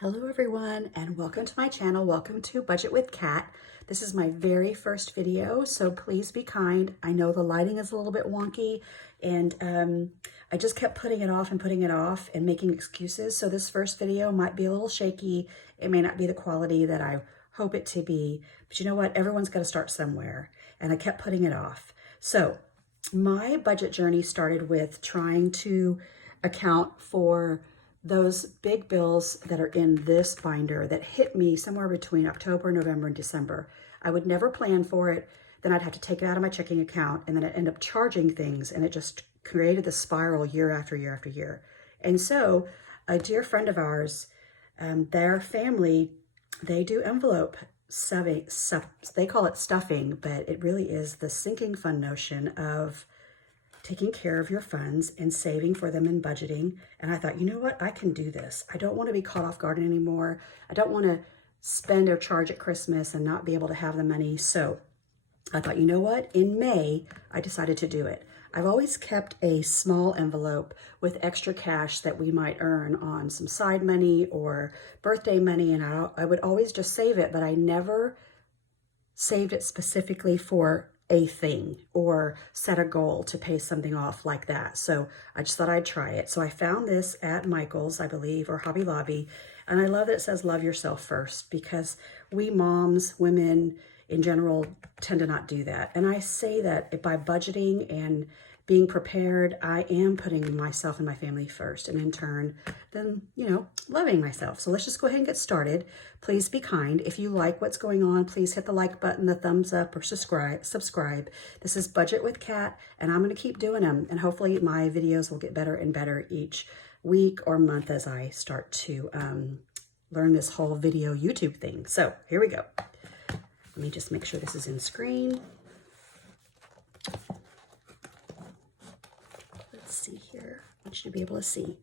Hello everyone and welcome to my channel. Welcome to Budget with Kat. This is my very first video, so please be kind. I know the lighting is a little bit wonky and I just kept putting it off and making excuses. So this first video might be a little shaky. It may not be the quality that I hope it to be, but you know what? Everyone's got to start somewhere, and I kept putting it off. So my budget journey started with trying to account for those big bills that are in this binder that hit me somewhere between October, November, and December. I would never plan for it. Then I'd have to take it out of my checking account, and then I'd end up charging things, and it just created the spiral year after year after year. And so a dear friend of ours, their family, they do envelope stuffing. They call it stuffing, but it really is the sinking fund notion of taking care of your funds and saving for them and budgeting. And I thought, you know what? I can do this. I don't want to be caught off guard anymore. I don't want to spend or charge at Christmas and not be able to have the money. So I thought, you know what? In May, I decided to do it. I've always kept a small envelope with extra cash that we might earn on some side money or birthday money. And I would always just save it, but I never saved it specifically for a thing or set a goal to pay something off like that. So I just thought I'd try it. So I found this at Michael's, I believe, or Hobby Lobby. And I love that it says love yourself first, because we moms, women in general, tend to not do that. And I say that by budgeting and being prepared, I am putting myself and my family first, and in turn, then, loving myself. So let's just go ahead and get started. Please be kind. If you like what's going on, please hit the like button, the thumbs up, or subscribe. This is Budget with Kat, and I'm going to keep doing them. And hopefully my videos will get better and better each week or month as I start to learn this whole video YouTube thing. So here we go. Let me just make sure this is in screen. Let's see here. I want you to be able to see.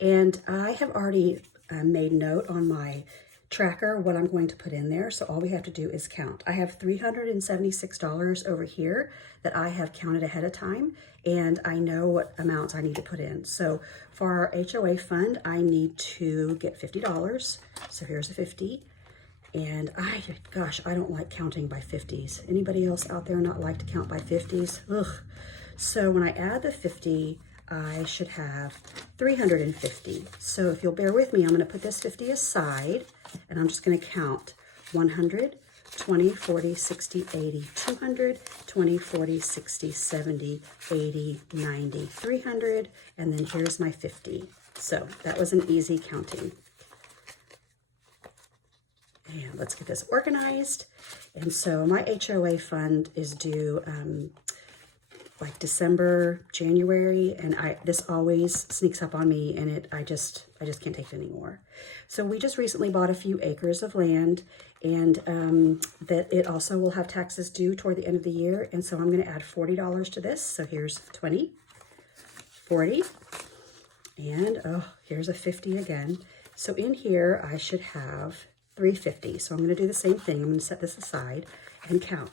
And I have already made note on my tracker what I'm going to put in there. So all we have to do is count. I have $376 over here that I have counted ahead of time, and I know what amounts I need to put in. So for our HOA fund, I need to get $50. So here's a 50. And I don't like counting by 50s. Anybody else out there not like to count by 50s? Ugh. So when I add the 50, I should have 350. So if you'll bear with me, I'm going to put this 50 aside, and I'm just going to count 100, 20, 40, 60, 80, 200, 20, 40, 60, 70, 80, 90, 300, and then here's my 50. So that was an easy counting. And let's get this organized. And so my HOA fund is due like December, January, and this always sneaks up on me, and I just can't take it anymore. So we just recently bought a few acres of land, and that it also will have taxes due toward the end of the year. And so I'm going to add $40 to this. So here's 20, 40, and here's a 50 again. So in here I should have 350. So I'm going to do the same thing. I'm going to set this aside and count.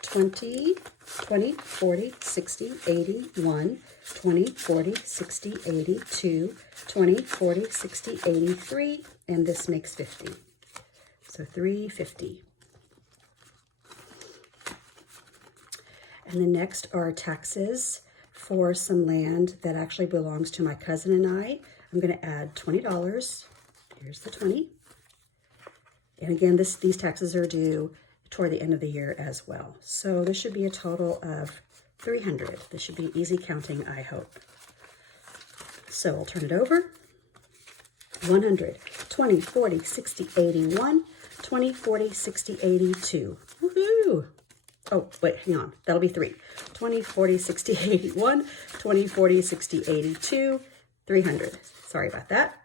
20, 40, 60, 80, 1, 20, 40, 60, 80, 2, 20, 40, 60, 80, 3, and this makes 50. So 350. And the next are taxes for some land that actually belongs to my cousin and I. I'm going to add $20. Here's the 20. And again, these taxes are due toward the end of the year as well. So this should be a total of 300. This should be easy counting, I hope. So I'll turn it over. 100, 20, 40, 60, 81, 20, 40, 60, 82. Woohoo! Oh, wait, hang on. That'll be 3. 20, 40, 60, 81, 20, 40, 60, 82, 300. Sorry about that.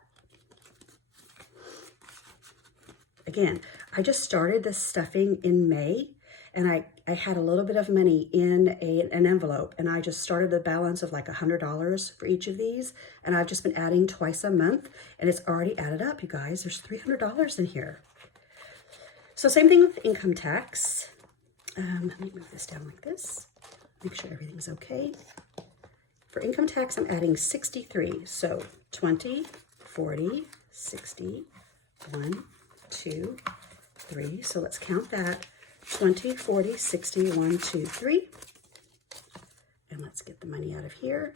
Again, I just started this stuffing in May, and I had a little bit of money in an envelope, and I just started the balance of like $100 for each of these, and I've just been adding twice a month, and it's already added up, you guys. There's $300 in here. So same thing with income tax. Let me move this down like this, make sure everything's okay. For income tax, I'm adding 63, so 20, 40, 60, 1, 2, 3. So let's count that. 20, 40, 60, 1, 2, 3. And let's get the money out of here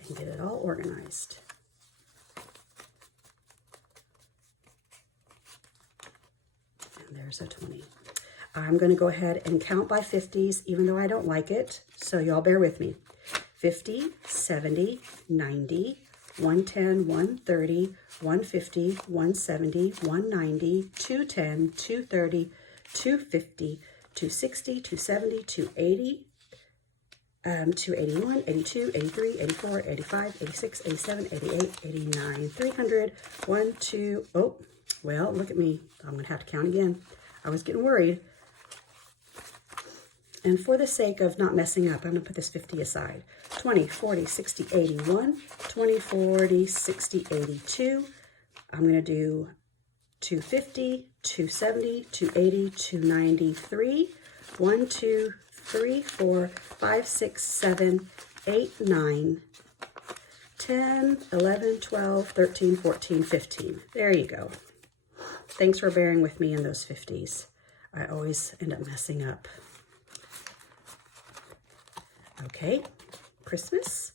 and get it all organized. And there's a 20. I'm going to go ahead and count by 50s, even though I don't like it. So y'all bear with me. 50, 70, 90, 110, 130, 150, 170, 190, 210, 230, 250, 260, 270, 280, 281, 82, 83, 84, 85, 86, 87, 88, 89, 300, 1, 2, oh, well, look at me. I'm going to have to count again. I was getting worried. And for the sake of not messing up, I'm going to put this 50 aside. 20, 40, 60, 81, 20, 40, 60, 82. I'm going to do 250, 270, 280, 293, 1, 2, 3, 4, 5, 6, 7, 8, 9, 10, 11, 12, 13, 14, 15. There you go. Thanks for bearing with me in those 50s. I always end up messing up. Okay, Christmas.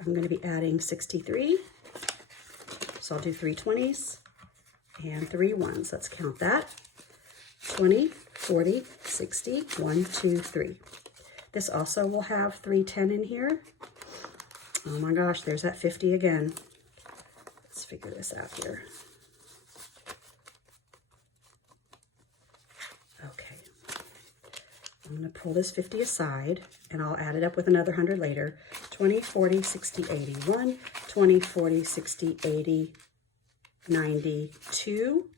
I'm going to be adding 63. So I'll do 3 20s and 3 1s. Let's count that. 20, 40, 60, 1, 2, 3. This also will have 310 in here. Oh my gosh, there's that 50 again. Let's figure this out here. Okay. I'm going to pull this 50 aside, and I'll add it up with another 100 later. 20, 40, 60, 81, 20, 40, 60, 80, 90, 2,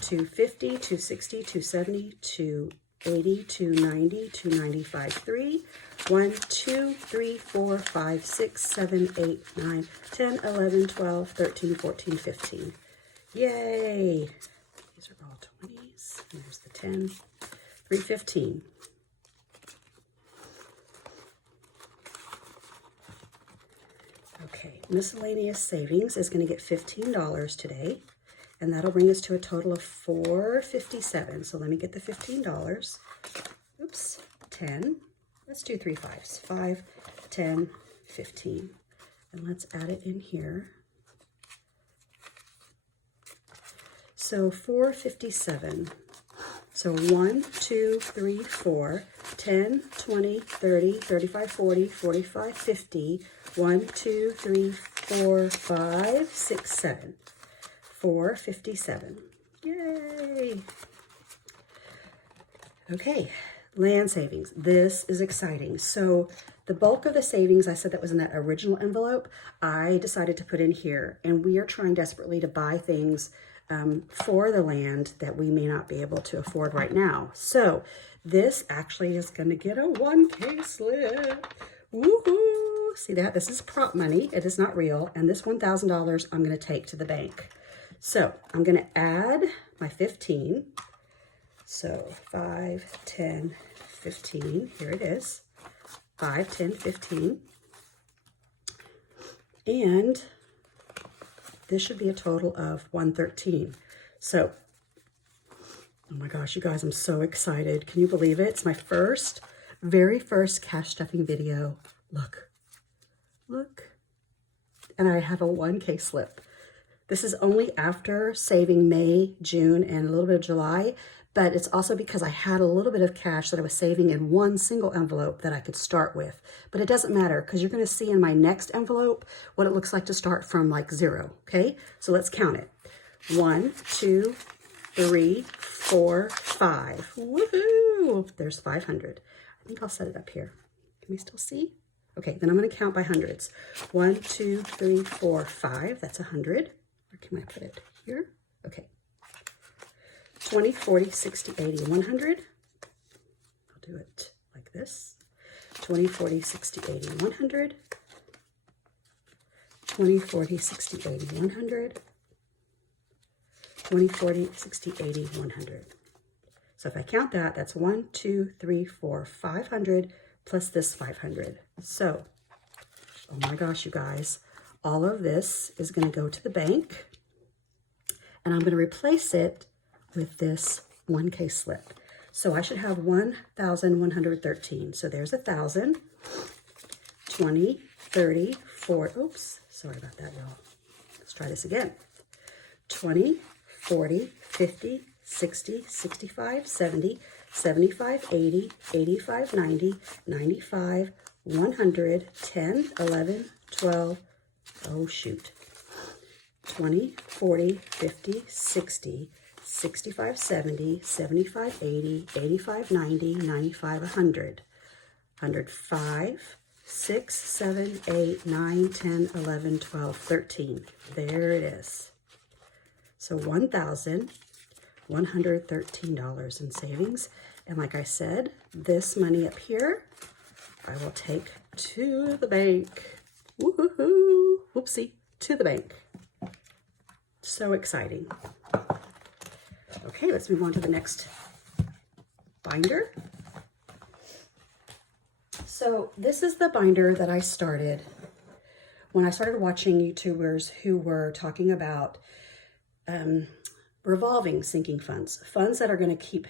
250, 260, 270, 280, 290, 295, 3, 1, 2, 3, 4, 5, 6, 7, 8, 9, 10, 11, 12, 13, 14, 15. Yay! These are all 20s. There's the 10. 315. Okay, miscellaneous savings is going to get $15 today, and that'll bring us to a total of $457. So let me get the $15. Oops, 10. Let's do 3 5s. 5, 10, 15. And let's add it in here. So 457. So 1, 2, 3, 4, 10, 20, 30, 35, 40, 45, 50, 1, 2, 3, 4, 5, 6, 7. 457. Yay! Okay, land savings. This is exciting. So the bulk of the savings, I said that was in that original envelope, I decided to put in here. And we are trying desperately to buy things for the land that we may not be able to afford right now. So this actually is going to get a 1K slip. Woohoo! See that? This is prop money. It is not real. And this $1,000 I'm going to take to the bank. So I'm going to add my 15. So 5, 10, 15. Here it is. 5, 10, 15. And this should be a total of 113. So, oh my gosh, you guys, I'm so excited. Can you believe it? It's my very first cash stuffing video. Look, look. And I have a 1K slip. This is only after saving May, June, and a little bit of July, but it's also because I had a little bit of cash that I was saving in one single envelope that I could start with. But it doesn't matter because you're going to see in my next envelope what it looks like to start from like 0, okay? So let's count it. 1, 2, 3, 4, 5. Woohoo! There's 500. I think I'll set it up here. Can we still see? Okay, then I'm going to count by hundreds. 1, 2, 3, 4, 5. That's 100. Where can I put it? Here? Okay. 20, 40, 60, 80, 100. I'll do it like this. 20, 40, 60, 80, 100. 20, 40, 60, 80, 100. 20, 40, 60, 80, 100. So if I count that, that's 1, 2, 3, 4, 500 plus this 500. So, oh my gosh, you guys, all of this is going to go to the bank. and I'm going to replace it with this 1K slip. So I should have 1,113. So there's 1,000, 20, 30, 40, oops, sorry about that, y'all. Let's try this again. 20, 40, 50, 60, 65, 70, 75, 80, 85, 90, 95, 100, 10, 11, 12, oh shoot, 20, 40, 50, 60, 65, 70, 75, 80, 85, 90, 95, 100, 105, 6, 7, 8, 9, 10, 11, 12, 13. There it is. So $1,113 in savings. And like I said, this money up here, I will take to the bank. Woohoo! Whoopsie, to the bank. So exciting. Okay, let's move on to the next binder. So this is the binder that I started when I started watching YouTubers who were talking about revolving sinking funds, funds that are going to keep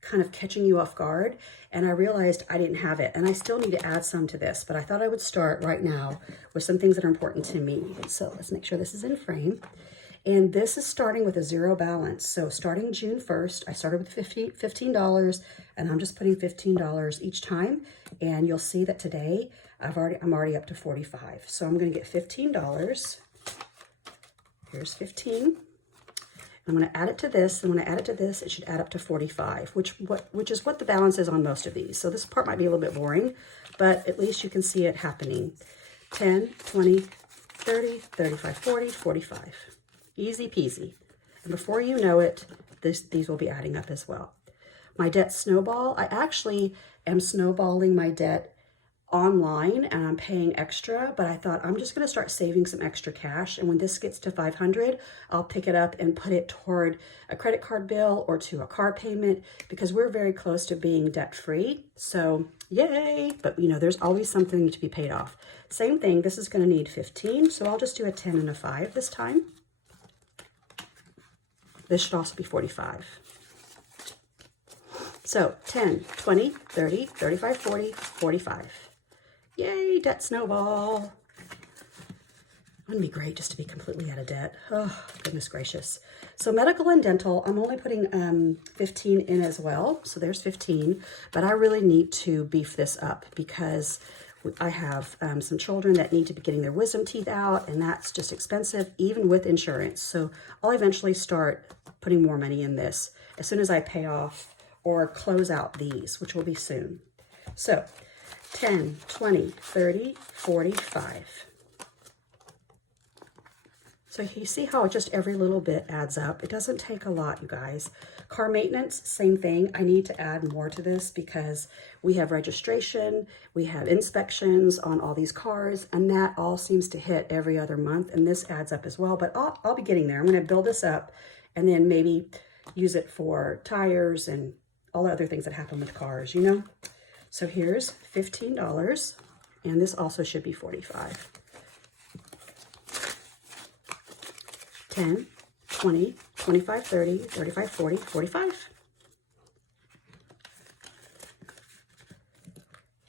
kind of catching you off guard. And I realized I didn't have it, and I still need to add some to this, but I thought I would start right now with some things that are important to me. So let's make sure this is in frame. And this is starting with a zero balance. So starting June 1st, I started with $15, and I'm just putting $15 each time. And you'll see that today I'm already up to 45. So I'm going to get $15. Here's 15. I'm going to add it to this, and when I add it to this, it should add up to 45, which is what the balance is on most of these. So this part might be a little bit boring, but at least you can see it happening. 10, 20, 30, 35, 40, 45. Easy peasy. And before you know it, these will be adding up as well. My debt snowball, I actually am snowballing my debt online, and I'm paying extra, but I thought I'm just going to start saving some extra cash, and when this gets to 500, I'll pick it up and put it toward a credit card bill or to a car payment, because we're very close to being debt free. So yay, but you know, there's always something to be paid off. Same thing, this is going to need 15, so I'll just do a 10 and a 5 this time. This should also be 45. So 10, 20, 30, 35, 40, 45. Yay, debt snowball. Wouldn't it be great just to be completely out of debt? Oh, goodness gracious. So medical and dental, I'm only putting 15 in as well. So there's 15, but I really need to beef this up because I have some children that need to be getting their wisdom teeth out, and that's just expensive, even with insurance. So I'll eventually start putting more money in this as soon as I pay off or close out these, which will be soon. So 10, 20, 30, 45. So you see how just every little bit adds up. It doesn't take a lot, you guys. Car maintenance, same thing. I need to add more to this because we have registration, we have inspections on all these cars, and that all seems to hit every other month, and this adds up as well. But I'll be getting there. I'm going to build this up and then maybe use it for tires and all the other things that happen with cars, you know? So here's $15, and this also should be 45. 10, 20, 25, 30, 35, 40, 45.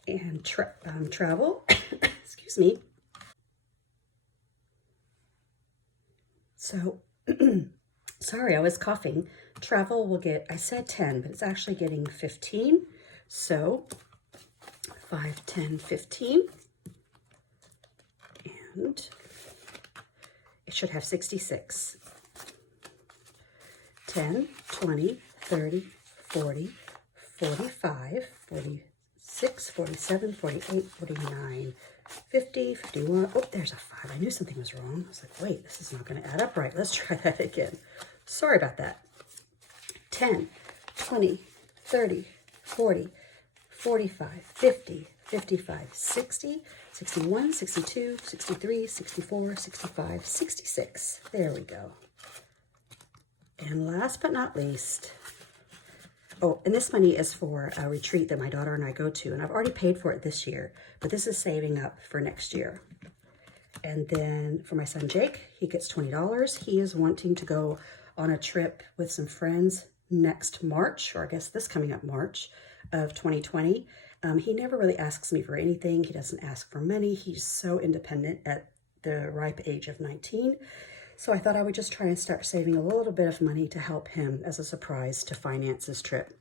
And travel, excuse me. So, sorry, I was coughing. Travel will get, I said 10, but it's actually getting 15. So 5, 10, 15. And it should have 66. 10, 20, 30, 40, 45, 46, 47, 48, 49, 50, 51. Oh, there's a 5. I knew something was wrong. I was like, wait, this is not going to add up right. Let's try that again. Sorry about that. 10, 20, 30, 40, 45, 50, 55, 60, 61, 62, 63, 64, 65, 66. There we go. And last but not least, oh, and this money is for a retreat that my daughter and I go to, and I've already paid for it this year, but this is saving up for next year. And then for my son Jake, he gets $20. He is wanting to go on a trip with some friends next March, or I guess this coming up March of 2020. He never really asks me for anything. He doesn't ask for money. He's so independent at the ripe age of 19. So I thought I would just try and start saving a little bit of money to help him as a surprise to finance his trip.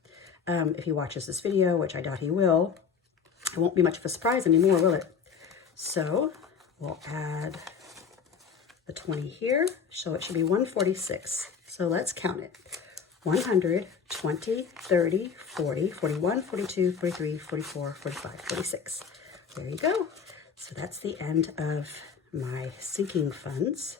If he watches this video, which I doubt he will, it won't be much of a surprise anymore, will it? So we'll add the 20 here, so it should be 146. So let's count it. 100, 20, 30, 40, 41, 42, 43, 44, 45, 46. There you go. So that's the end of my sinking funds.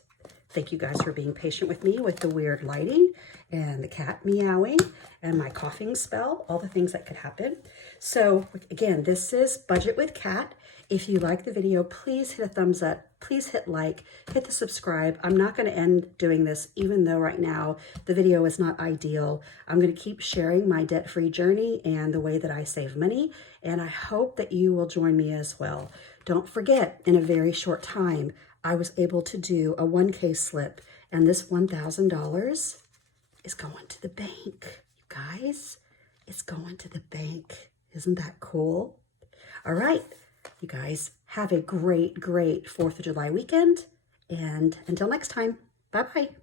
Thank you guys for being patient with me with the weird lighting and the cat meowing and my coughing spell, all the things that could happen. So again, this is Budget with Cat. If you like the video, please hit a thumbs up, please hit like, hit the subscribe. I'm not going to end doing this, even though right now the video is not ideal. I'm going to keep sharing my debt-free journey and the way that I save money, and I hope that you will join me as well. Don't forget, in a very short time, I was able to do a 1K slip, and this $1,000 is going to the bank. You guys, it's going to the bank. Isn't that cool? All right, you guys, have a great, great 4th of July weekend, and until next time, bye-bye.